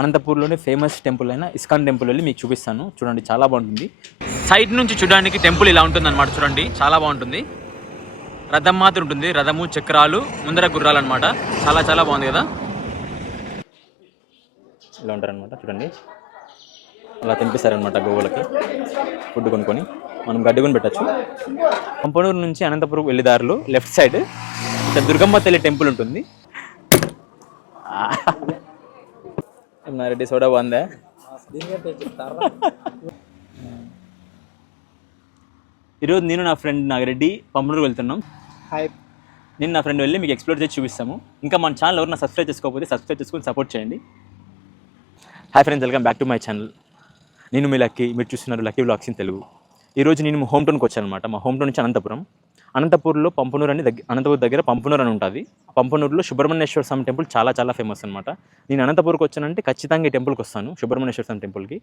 అనంతపూర్లోనే famous temple అయిన ISKCON temple వెళ్ళి మీకు చూపిస్తాను. చూడండి చాలా బాగుంటుంది. సైడ్ నుంచి చూడడానికి టెంపుల్ ఇలా ఉంటుంది అనమాట. చూడండి చాలా బాగుంటుంది. రథం మాత్రం ఉంటుంది, రథము చక్రాలు ముందర గుర్రాలు అనమాట. చాలా చాలా బాగుంది కదా. ఇలా ఉంటారనమాట. చూడండి అలా తినిపిస్తారనమాట గోవులకి ఫుడ్ కొనుక్కొని. మనం గడ్డి కొని పెట్టచ్చు. పంపనూరు నుంచి అనంతపురం వెళ్ళే దారిలో లెఫ్ట్ సైడ్ ఇక్కడ దుర్గమ్మ తల్లి టెంపుల్ ఉంటుంది. రెడ్డి సోడా బాగుందా? ఈరోజు నేను నా ఫ్రెండ్ నాగిరెడ్డి పంపనూరు వెళ్తున్నాం. నేను నా ఫ్రెండ్ వెళ్ళి మీకు ఎక్స్ప్లోర్ చేసి చూపిస్తాము. ఇంకా మన ఛానల్ ఎవరైనా సబ్స్క్రైబ్ చేసుకోకపోతే సబ్స్క్రైబ్ చేసుకొని సపోర్ట్ చేయండి. Hi friends, welcome back to my channel. నేను మీ లక్కీ, మీరు చూస్తున్నారు లక్కీ వ్లాగ్స్ ఇన్ తెలుగు. ఈరోజు నేను హోమ్ టౌన్కి వచ్చాను అనమాట. మా హోమ్ టౌన్ నుంచి అనంతపురం. అనంతపూర్లో పంపనూరు అని అనంతపూర్ దగ్గర పంపనూరు అని ఉంటుంది. పంపనూరులో సుబ్రహ్మణ్యేశ్వర స్వామి టెంపుల్ చాలా చాలా ఫేమస్ అనమాట. నేను అనంతపూర్కి వచ్చానంటే ఖచ్చితంగా ఈ టెంపుల్కి వస్తాను, సుబ్రహ్మణ్యేశ్వర స్వామి టెంపుల్కి.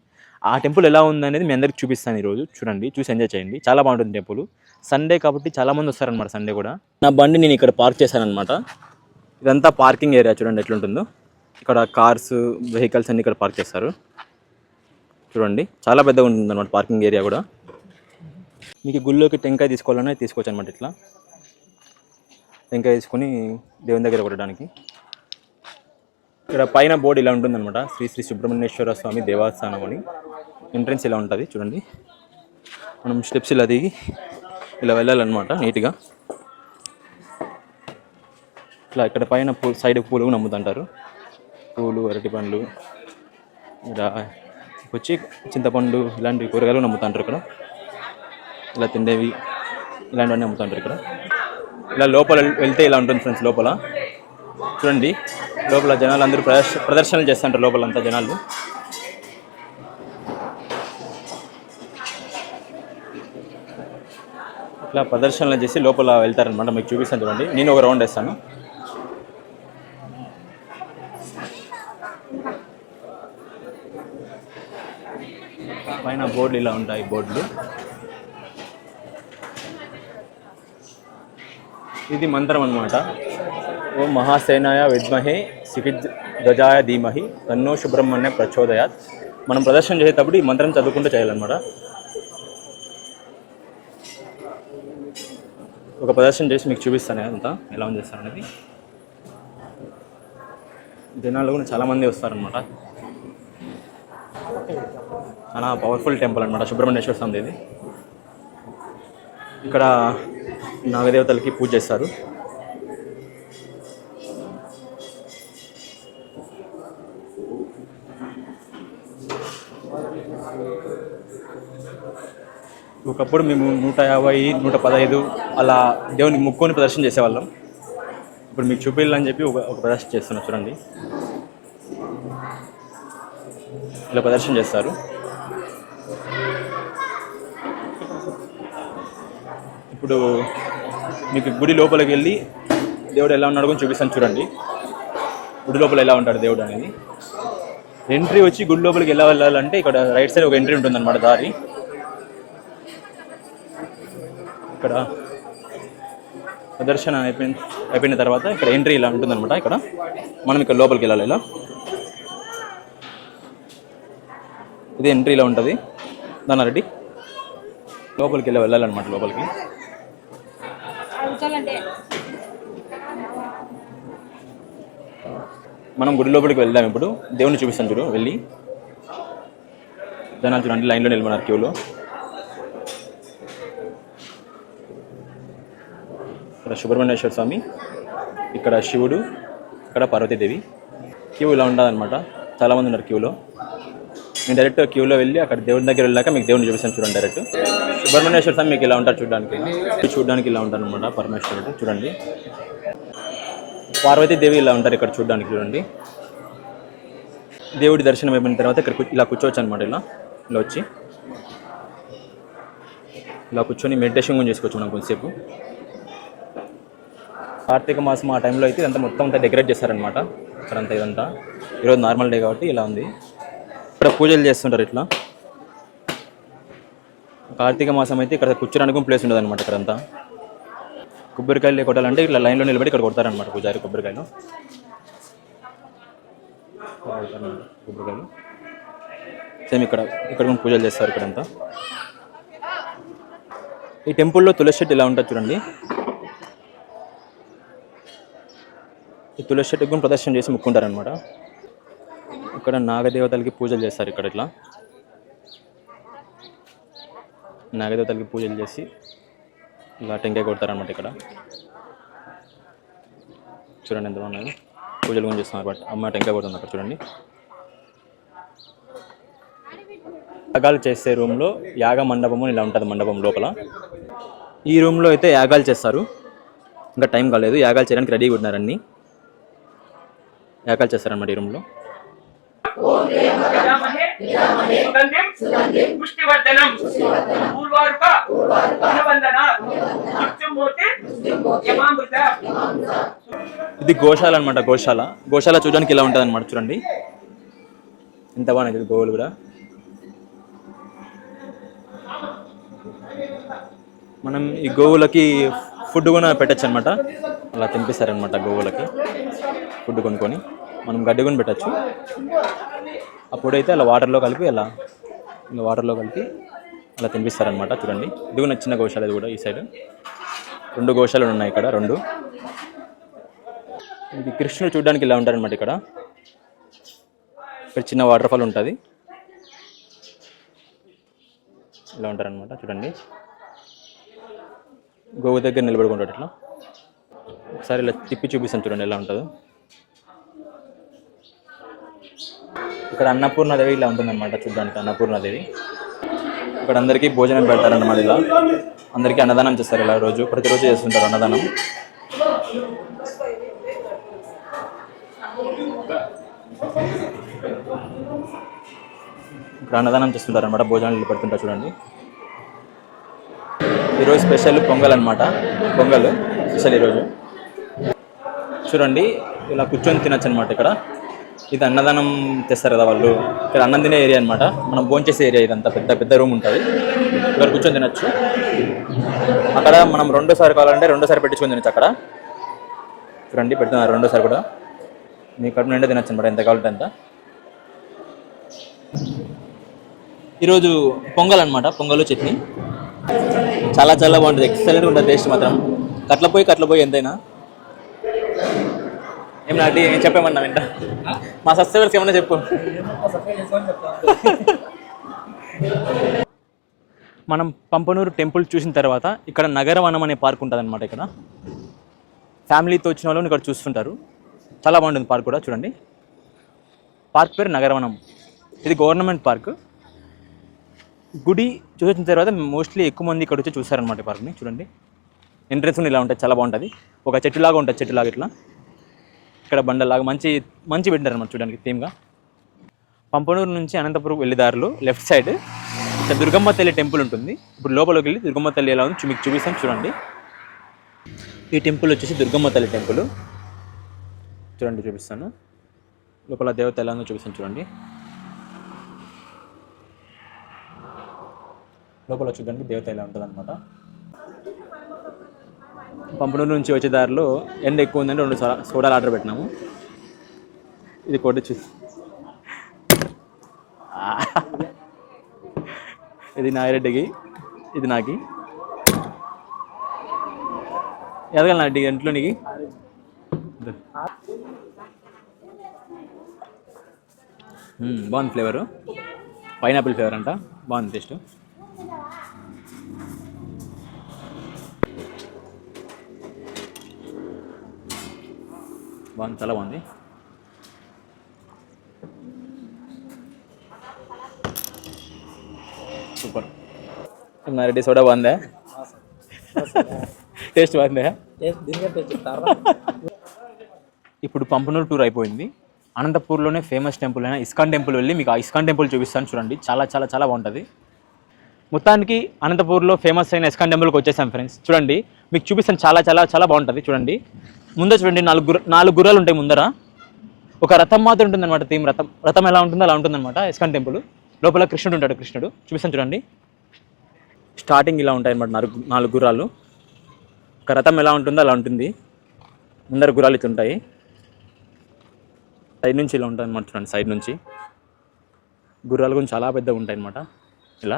ఆ టెంపుల్ ఎలా ఉందనేది మీ అందరికి చూపిస్తాను ఈరోజు. చూడండి, చూసి ఎంజాయ్ చేయండి. చాలా బాగుంటుంది టెంపుల్. సండే కాబట్టి చాలామంది వస్తారనమాట. సండే కూడా నా బండి నేను ఇక్కడ పార్క్ చేశాను అనమాట. ఇదంతా పార్కింగ్ ఏరియా. చూడండి ఎట్లుంటుందో. ఇక్కడ కార్స్, వెహికల్స్ అన్నీ ఇక్కడ పార్క్ చేస్తారు. చూడండి చాలా పెద్దగా ఉంటుంది అనమాట పార్కింగ్ ఏరియా కూడా. మీకు గుళ్ళోకి టెంకాయ తీసుకోవాలన్నా తీసుకోవచ్చు అనమాట. ఇట్లా టెంకాయ తీసుకొని దేవుని దగ్గర కొట్టడానికి. ఇక్కడ పైన బోర్డు ఇలా ఉంటుందన్నమాట. శ్రీ శ్రీ సుబ్రహ్మణ్యేశ్వర స్వామి దేవస్థానం అని. ఎంట్రెన్స్ ఇలా ఉంటుంది చూడండి. మనం స్టెప్స్ ఇలా దిగి ఇలా వెళ్ళాలన్నమాట నీట్గా. ఇట్లా ఇక్కడ పైన సైడ్ పూలు నమ్ముతుంటారు. పూలు, అరటి పండ్లు, ఇలా వచ్చి చింతపండు ఇలాంటి కూరగాయలు నమ్ముతుంటారు ఇక్కడ. ఇలా తిండేవి ఇలాంటివన్నీ అమ్ముతుంటారు ఇక్కడ. ఇలా లోపల వెళ్తే ఇలా ఉంటుంది ఫ్రెండ్స్. లోపల చూడండి, లోపల జనాలు అందరూ ప్రదర్శనలు చేస్తుంటారు. లోపలంతా జనాలు ఇట్లా ప్రదర్శనలు చేసి లోపల వెళ్తారనమాట. మీకు చూపిస్తాను చూడండి. నేను ఒక రౌండ్ వేస్తాను. పైన బోర్డులు ఇలా ఉంటాయి. బోర్డులు ఇది మంత్రం అన్నమాట. ఓం మహాసేనాయ విద్మహే సికిద్ ధ్వజాయ ధీమహి తన్నో సుబ్రహ్మణ్య ప్రచోదయాత్. మనం ప్రదర్శన చేసేటప్పుడు ఈ మంత్రం చదువుకుంటూ చేయాలన్నమాట. ఒక ప్రదర్శన చేసి మీకు చూపిస్తాను అంతా ఎలా ఉంది చేస్తాను అనేది. జనాలు కూడా చాలామంది వస్తారనమాట. చాలా పవర్ఫుల్ టెంపుల్ అనమాట సుబ్రహ్మణ్యేశ్వర స్వామి ఇది. ఇక్కడ నాగదేవతలకి పూజ చేస్తారు. ఒకప్పుడు మేము 150, 115 అలా దేవునికి ముక్కొని ప్రదర్శన చేసేవాళ్ళం. ఇప్పుడు మీకు చూపించాలని చెప్పి ఒక ప్రదర్శన చేస్తున్నా చూడండి. ఇలా ప్రదర్శన చేస్తారు. ఇప్పుడు మీకు గుడి లోపలికి వెళ్ళి దేవుడు ఎలా ఉన్నాడు అని చూపిస్తాను చూడండి. గుడి లోపల ఎలా ఉంటాడు దేవుడు అనేది. ఎంట్రీ వచ్చి గుడి లోపలికి ఎలా వెళ్ళాలంటే ఇక్కడ రైట్ సైడ్ ఒక ఎంట్రీ ఉంటుందన్నమాట, దారి. ఇక్కడ ప్రదర్శన అయిపోయిన తర్వాత ఇక్కడ ఎంట్రీ ఇలా ఉంటుందన్నమాట. ఇక్కడ మనం ఇక్కడ లోపలికి వెళ్ళాలి. ఇలా ఇది ఎంట్రీ ఇలా ఉంటుంది. దాని రెడ్డి లోపలికి వెళ్ళాలన్నమాట. లోపలికి మనం గుడి లోపలికి వెళ్దాం. ఇప్పుడు దేవుని చూపిస్తాను చూడు. వెళ్ళి జనాలు చూడండి లైన్లో నిలబడినారు క్యూలో. ఇక్కడ సుబ్రహ్మణ్యేశ్వర స్వామి, ఇక్కడ శివుడు, ఇక్కడ పార్వతీదేవి. క్యూ ఇలా ఉంటుందన్నమాట. చాలామంది ఉన్నారు క్యూలో. నేను డైరెక్ట్ క్యూలో వెళ్ళి అక్కడ దేవుని దగ్గర వెళ్ళాక మీకు దేవుని చూపిస్తాను చూడండి. డైరెక్ట్ సుబ్రహ్మణ్యేశ్వర స్వామి మీకు ఇలా ఉంటారు చూడడానికి ఇలా ఉంటారు అనమాట. పరమేశ్వరుడు చూడండి. పార్వతీదేవి ఇలా ఉంటారు ఇక్కడ చూడడానికి. చూడండి, దేవుడి దర్శనం అయిపోయిన తర్వాత ఇక్కడ ఇలా కూర్చోవచ్చు అనమాట. ఇలా వచ్చి ఇలా కూర్చొని మెడిటేషన్ కూడా చేసుకోవచ్చు మనం కొంచెంసేపు. కార్తీక మాసం ఆ టైంలో అయితే ఇదంతా మొత్తం అంతా డెకరేట్ చేస్తారనమాట. ఇక్కడంతా ఇదంతా ఈరోజు నార్మల్ డే కాబట్టి ఇలా ఉంది. ఇక్కడ పూజలు చేస్తుంటారు. ఇట్లా కార్తీక మాసం అయితే ఇక్కడ కూర్చోడానికి ప్లేస్ ఉండదు అనమాట. ఇక్కడంతా కొబ్బరికాయలు కొట్టాలంటే ఇట్లా లైన్లో నిలబడి ఇక్కడ కొడతారనమాట పూజారి కొబ్బరికాయలు. కొబ్బరికాయలు సేమ్ ఇక్కడ కూడా పూజలు చేస్తారు ఇక్కడంతా. ఈ టెంపుల్లో తులసి చెట్టు ఇలా ఉంటుంది చూడండి. ఈ తులసి చెట్టుకు కూడా ప్రదర్శన చేసి ముక్కుంటారనమాట. ఇక్కడ నాగదేవతలకి పూజలు చేస్తారు. ఇక్కడ ఇట్లా నాగదేవతలకి పూజలు చేసి ఇలా టెంకాయ కొడతారనమాట. ఇక్కడ చూడండి ఎంత బాగున్నాయి పూజలు కూడా చేస్తున్నారు. బట్ అమ్మ టెంకాయ కొడుతుంది అక్కడ చూడండి. యాగాలు చేసే రూమ్లో యాగ మండపము ఇలా ఉంటుంది. మండపం లోపల ఈ రూమ్లో అయితే యాగాలు చేస్తారు. ఇంకా టైం కాలేదు, యాగాలు చేయడానికి రెడీగా ఉన్నారు. అన్ని యాగాలు చేస్తారన్నమాట ఈ రూమ్లో. ఇది గోశాల అనమాట. గోశాల చూడడానికి ఇలా ఉంటుంది అనమాట. చూడండి ఎంత బాగున్నాయి గోవులు కూడా. మనం ఈ గోవులకి ఫుడ్ కూడా పెట్టచ్చు అనమాట. అలా తినిపిస్తారనమాట గోవులకి ఫుడ్ కొనుక్కొని. మనం గడ్డి కొని పెట్టచ్చు. అప్పుడైతే అలా వాటర్లో కలిపి అలా తినిపిస్తారనమాట. చూడండి ఇది కూడా చిన్న గోశాల. ఇది కూడా ఈ సైడ్ 2 గోశాలలు ఉన్నాయి ఇక్కడ 2. ఇది కృష్ణుడు చూడడానికి ఇలా ఉంటారనమాట. ఇక్కడ చిన్న వాటర్ ఫాల్ ఉంటుంది. ఇలా ఉంటారనమాట. చూడండి గోవు దగ్గర నిలబడుకుంటాడు ఇట్లా. ఒకసారి ఇలా తిప్పి చూపిస్తాను చూడండి ఎలా ఉంటుందో. ఇక్కడ అన్నపూర్ణాదేవి ఇలా ఉంటుందన్నమాట చూడడానికి. అన్నపూర్ణాదేవి ఇక్కడ అందరికీ భోజనం పెడతారన్నమాట. ఇలా అందరికీ అన్నదానం చేస్తారు. ఇలా ప్రతిరోజు చేస్తుంటారు అన్నదానం. ఇక్కడ అన్నదానం చేస్తుంటారు అనమాట. భోజనాలు పెడుతుంటారు చూడండి. ఈరోజు స్పెషల్ పొంగల్ అనమాట. పొంగల్ స్పెషల్ ఈరోజు. చూడండి ఇలా కూర్చొని తినచ్చు అనమాట. ఇక్కడ ఇది అన్నదానం తెస్తారు కదా వాళ్ళు. ఇక్కడ అన్నం తినే ఏరియా అనమాట. మనం భోంచేసే ఏరియా. ఇదంతా పెద్ద రూమ్ ఉంటుంది. ఇక్కడ కూర్చొని తినచ్చు. అక్కడ మనం 2సారి కావాలంటే 2సారి పెట్టించుకొని తినచ్చు. అక్కడ చూడండి పెడుతున్నారు 2సారి కూడా. మీ కడుపు నిండా తినచ్చు అనమాట. ఎంత కావాలంటే అంత. ఈరోజు పొంగల్ అనమాట. పొంగల్ చట్నీ చాలా బాగుంటుంది. ఎక్సలెంట్ ఉంటుంది టేస్ట్ మాత్రం. కట్లపోయి ఎంతైనా. ఏమన్నా నేను చెప్పేమన్నా వింటా. మా సబ్స్క్రైబర్స్ ఏమన్నా చెప్పు. మనం పంపనూరు టెంపుల్ చూసిన తర్వాత ఇక్కడ నగరవనం అనే పార్క్ ఉంటుంది అనమాట. ఇక్కడ ఫ్యామిలీతో వచ్చిన వాళ్ళు ఇక్కడ చూస్తుంటారు. చాలా బాగుంటుంది పార్క్ కూడా. చూడండి పార్క్ పేరు నగరవనం. ఇది గవర్నమెంట్ పార్క్. గుడి చూసిన తర్వాత మోస్ట్లీ ఎక్కువ మంది ఇక్కడ వచ్చి చూస్తారనమాట పార్క్ని. చూడండి ఎంట్రెన్స్ ఇలా ఉంటుంది. చాలా బాగుంటుంది. ఒక చెట్టులాగా ఉంటుంది. చెట్టులాగా ఇట్లా ఇక్కడ బండలాగా మంచి పెట్టారు అనమాట చూడడానికి థీమ్గా. పంపనూరు నుంచి అనంతపురం వెళ్ళే దారిలో లెఫ్ట్ సైడ్ ఇక్కడ దుర్గమ్మ తల్లి టెంపుల్ ఉంటుంది. ఇప్పుడు లోపలికి వెళ్ళి దుర్గమ్మ తల్లి ఎలా ఉంది మీకు చూపిస్తాను చూడండి. ఈ టెంపుల్ వచ్చేసి దుర్గమ్మ తల్లి టెంపుల్. చూడండి చూపిస్తాను. లోపల దేవత ఎలా ఉందో చూపిస్తాను చూడండి. లోపల చూడండి దేవత ఎలా ఉంటుంది అనమాట. పంపనూరు నుంచి వచ్చే దారిలో ఎండ ఎక్కువ ఉందంటే 2 సోడాలు ఆర్డర్ పెట్టినాము. ఇది కొట్టి చూసి ఇది నాగిరెడ్డికి, ఇది నాకి. ఎదగల నాటి ఇంట్లో నీకు బాగుంది ఫ్లేవరు. పైనాపిల్ ఫ్లేవర్ అంట. బాగుంది టేస్ట్. బాగుంది, చాలా బాగుంది. సూపర్. నారెడ్డి సోడా బాగుందా? టేస్ట్ బాగుందా? ఇప్పుడు పంపనూరు టూర్ అయిపోయింది. అనంతపూర్లోనే ఫేమస్ టెంపుల్ అయిన ఇస్కాన్ టెంపుల్ వెళ్ళి మీకు ఆ ఇస్కాన్ టెంపుల్ చూపిస్తాను చూడండి. చాలా చాలా చాలా బాగుంటుంది. మొత్తానికి అనంతపూర్లో ఫేమస్ అయిన ఇస్కాన్ టెంపుల్కి వచ్చేసాం ఫ్రెండ్స్. చూడండి మీకు చూపిస్తాను. చాలా చాలా చాలా బాగుంటుంది. చూడండి ముందర చూడండి 4 గుర్రాలు ఉంటాయి ముందర. ఒక రథం మాత్రం ఉంటుంది అనమాట. థీమ్ రథం ఎలా ఉంటుందో అలా ఉంటుందన్నమాట ఇస్కాన్ టెంపుల్. లోపల కృష్ణుడు ఉంటాడు. కృష్ణుడు చూపిస్తాను చూడండి. స్టార్టింగ్ ఇలా ఉంటాయి అనమాట 4 గుర్రాలు. ఒక రథం ఎలా ఉంటుందో అలా ఉంటుంది. ముందర గుర్రాలు ఇట్లా ఉంటాయి. సైడ్ నుంచి ఇలా ఉంటుంది అనమాట. చూడండి సైడ్ నుంచి గుర్రాలు కొంచెం చాలా పెద్దగా ఉంటాయి అనమాట. ఇలా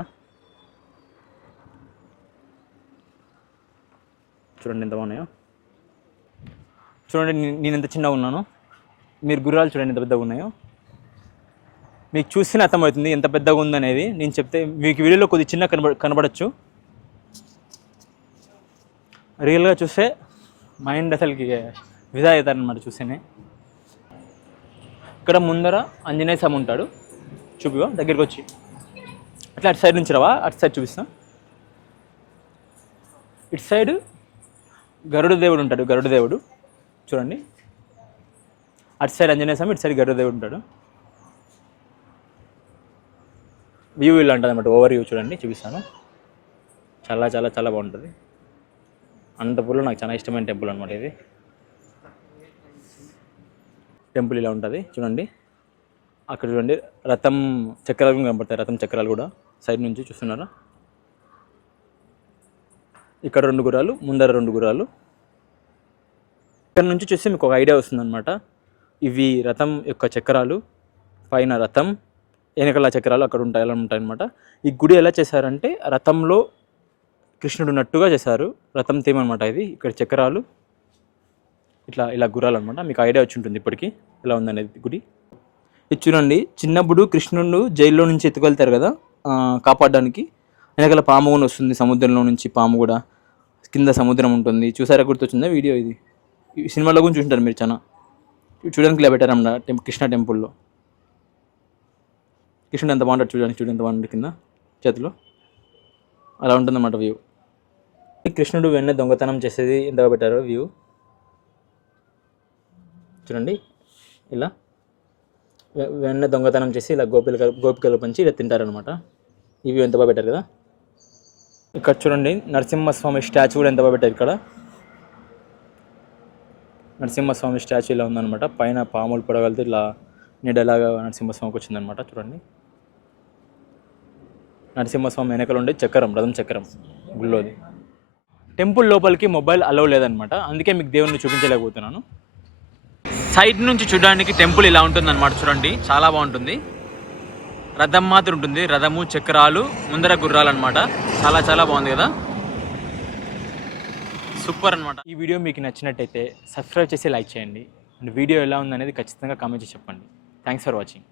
చూడండి ఎంత బాగున్నాయో. చూడండి నేను ఎంత చిన్నగా ఉన్నాను, మీరు గుర్రాలు చూడండి ఎంత పెద్దగా ఉన్నాయో. మీకు చూస్తేనే అర్థమవుతుంది ఎంత పెద్దగా ఉందనేది. నేను చెప్తే మీకు వీడియోలో కొద్ది చిన్న కనబడచ్చు, రియల్గా చూస్తే మైండ్ అసలుకి విధా అవుతారనమాట చూస్తేనే. ఇక్కడ ముందర ఆంజనేయ స్వామి ఉంటాడు, చూపివా దగ్గరికి వచ్చి. అట్లా అటు సైడ్ నుంచి రావా, అటు సైడ్ చూపిస్తా. ఇటు సైడ్ గరుడ దేవుడు ఉంటాడు, గరుడ దేవుడు చూడండి. అటు సైడ్ ఆంజనేయ స్వామి, ఇటు సైడ్ గరుడ దేవుడు ఉంటాడు. వ్యూ ఇలా ఉంటుంది అన్నమాట, ఓవర్ వ్యూ చూడండి, చూపిస్తాను. చాలా చాలా చాలా బాగుంటుంది. అనంతపూర్లో నాకు చాలా ఇష్టమైన టెంపుల్ అనమాట ఇది. టెంపుల్ ఇలా ఉంటుంది చూడండి. అక్కడ చూడండి రథం చక్రాలు కనబడతాయి, రథం చక్రాలు కూడా సైడ్ నుంచి చూస్తున్నారా. ఇక్కడ 2 గుర్రాలు, ముందర 2 గుర్రాలు. ఇక్కడ నుంచి చూస్తే మీకు ఒక ఐడియా వస్తుందన్నమాట. ఇవి రథం యొక్క చక్రాలు, పైన రథం, వెనకాల చక్రాలు అక్కడ ఉంటాయి, ఎలా ఉంటాయన్నమాట. ఈ గుడి ఎలా చేశారంటే రథంలో కృష్ణుడు ఉన్నట్టుగా చేశారు. రథం థీమ్ అనమాట ఇది. ఇక్కడ చక్రాలు, ఇట్లా ఇలా గుర్రాలు అనమాట. మీకు ఐడియా వచ్చి ఉంటుంది ఇప్పటికీ ఎలా ఉందనేది గుడి. ఇది చూడండి, చిన్నప్పుడు కృష్ణుడు జైల్లో నుంచి ఎత్తుకెళ్తారు కదా కాపాడడానికి. వెనకాల పాము కూడా వస్తుంది, సముద్రంలో నుంచి పాము కూడా, కింద సముద్రం ఉంటుంది. చూసారా, గుర్తొచ్చిందా వీడియో? ఇది ఈ సినిమాలో కూడా చూసుంటారు మీరు. చాలా చూడడానికి ఇలా పెట్టారన్నమాట కృష్ణ టెంపుల్లో. కృష్ణుడు ఎంత బాగుంటాడు చూడండి, చూడండి ఎంత బాగుంటుంది కింద చేతిలో. అలా ఉంటుందన్నమాట వ్యూ. కృష్ణుడు వెన్న దొంగతనం చేసేది ఎంత పెట్టారో వ్యూ చూడండి. ఇలా వెన్న దొంగతనం చేసి ఇలా గోపికలు పంచి ఇలా తింటారనమాట. ఈ వ్యూ ఎంత బాగా పెట్టారు కదా. ఇక్కడ చూడండి నరసింహస్వామి స్టాచ్యూ కూడా ఎంత బాగా పెట్టారు. ఇక్కడ నరసింహస్వామి స్టాచ్యూ ఇలా ఉందన్నమాట. పైన పాములు పొడగలితే ఇలా నీడలాగా నరసింహస్వామికి వచ్చిందనమాట. చూడండి నరసింహస్వామి వెనకలు ఉండే చక్రం, రథం చక్రం గుళ్ళోది. టెంపుల్ లోపలికి మొబైల్ అలౌ లేదనమాట, అందుకే మీకు దేవుణ్ణి చూపించలేకపోతున్నాను. సైడ్ నుంచి చూడడానికి టెంపుల్ ఇలా ఉంటుందన్నమాట. చూడండి చాలా బాగుంటుంది. రథం మాత్రం ఉంటుంది, రథము చక్రాలు ముందర గుర్రాలు అనమాట. చాలా చాలా బాగుంది కదా, సూపర్ అనమాట. ఈ వీడియో మీకు నచ్చినట్టయితే సబ్స్క్రైబ్ చేసి లైక్ చేయండి. అండ్ వీడియో ఎలా ఉందనేది ఖచ్చితంగా కామెంట్ చేసి చెప్పండి. Thanks for watching.